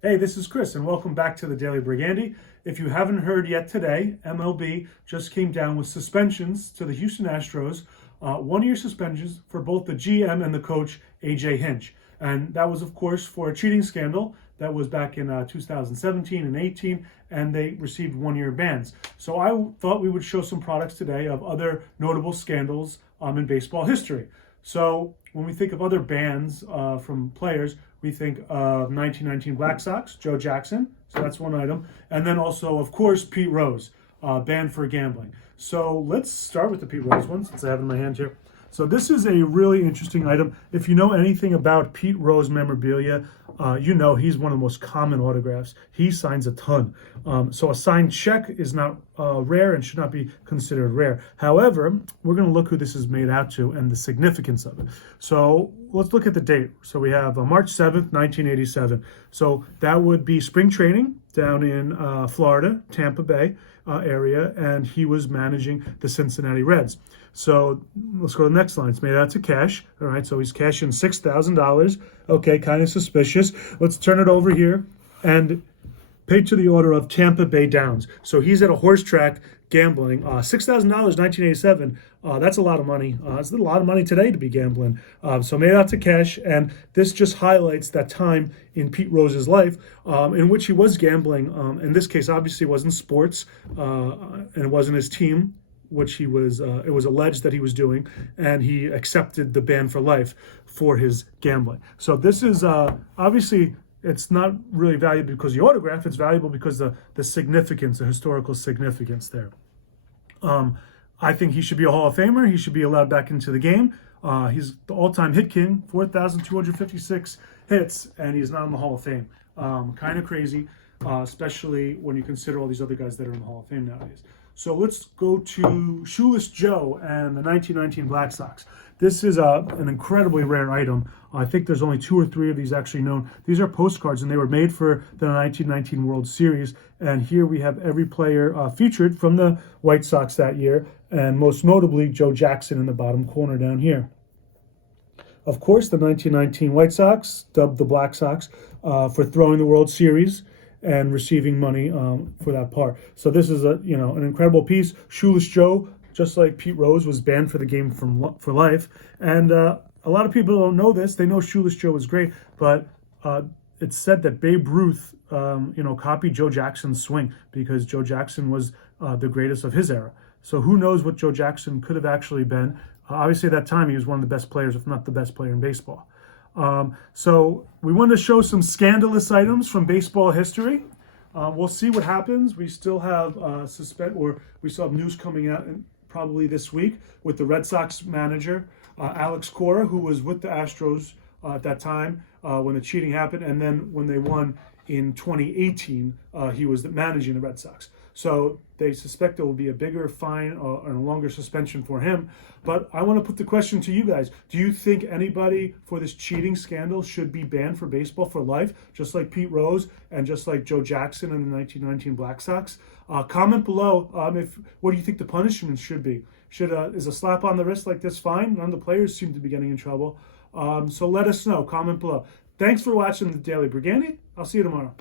Hey, this is Chris, and welcome back to the Daily Brigandi. If you haven't heard yet today, MLB just came down with suspensions to the Houston Astros, 1 year suspensions for both the GM and the coach, AJ Hinch. And that was, of course, for a cheating scandal that was back in 2017 and 18, and they received 1 year bans. So I thought we would show some products today of other notable scandals in baseball history. So when we think of other bans from players, we think of 1919 Black Sox, Joe Jackson. So that's one item. And then also, of course, Pete Rose, banned for gambling. So let's start with the Pete Rose one, since I have it in my hand here. So this is a really interesting item. If you know anything about Pete Rose memorabilia, you know he's one of the most common autographs. He signs a ton. So a signed check is not rare and should not be considered rare. However, we're going to look who this is made out to and the significance of it. So let's look at the date. So we have March 7th, 1987. So that would be spring training down in Florida, Tampa Bay area, and he was managing the Cincinnati Reds. So let's go to the next line. It's made out to cash. All right, so he's cashing $6,000. Okay, kind of suspicious. Let's turn it over here and paid to the order of Tampa Bay Downs. So he's at a horse track gambling. $6,000, 1987. That's a lot of money. It's a lot of money today to be gambling. So made out to cash, and this just highlights that time in Pete Rose's life in which he was gambling. In this case, obviously, it wasn't sports, and it wasn't his team, which he was. It was alleged that he was doing, and he accepted the ban for life for his gambling. So this is obviously. It's not really valuable because the autograph. It's valuable because the significance, the historical significance there. I think he should be a Hall of Famer. He should be allowed back into the game. He's the all-time hit king, 4,256 hits, and he's not in the Hall of Fame. Kind of crazy, especially when you consider all these other guys that are in the Hall of Fame nowadays. So let's go to Shoeless Joe and the 1919 Black Sox. This is an incredibly rare item. I think there's only 2 or 3 of these actually known. These are postcards, and they were made for the 1919 World Series. And here we have every player featured from the White Sox that year, and most notably Joe Jackson in the bottom corner down here. Of course, the 1919 White Sox, dubbed the Black Sox, for throwing the World Series and receiving money for that part. So this is an incredible piece. Shoeless Joe, just like Pete Rose, was banned for the game for life. And a lot of people don't know this. They know Shoeless Joe was great, but it's said that Babe Ruth, copied Joe Jackson's swing because Joe Jackson was the greatest of his era. So who knows what Joe Jackson could have actually been. Obviously, at that time, he was one of the best players, if not the best player in baseball. So we wanted to show some scandalous items from baseball history. We'll see what happens. We still have we still have news coming out probably this week with the Red Sox manager, Alex Cora, who was with the Astros at that time when the cheating happened, and then when they won in 2018, he was managing the Red Sox. So they suspect there will be a bigger fine and a longer suspension for him. But I want to put the question to you guys. Do you think anybody for this cheating scandal should be banned for baseball for life, just like Pete Rose and just like Joe Jackson in the 1919 Black Sox? Comment below what do you think the punishment should be? Is a slap on the wrist like this fine? None of the players seem to be getting in trouble. So let us know. Comment below. Thanks for watching the Daily Brigandi. I'll see you tomorrow.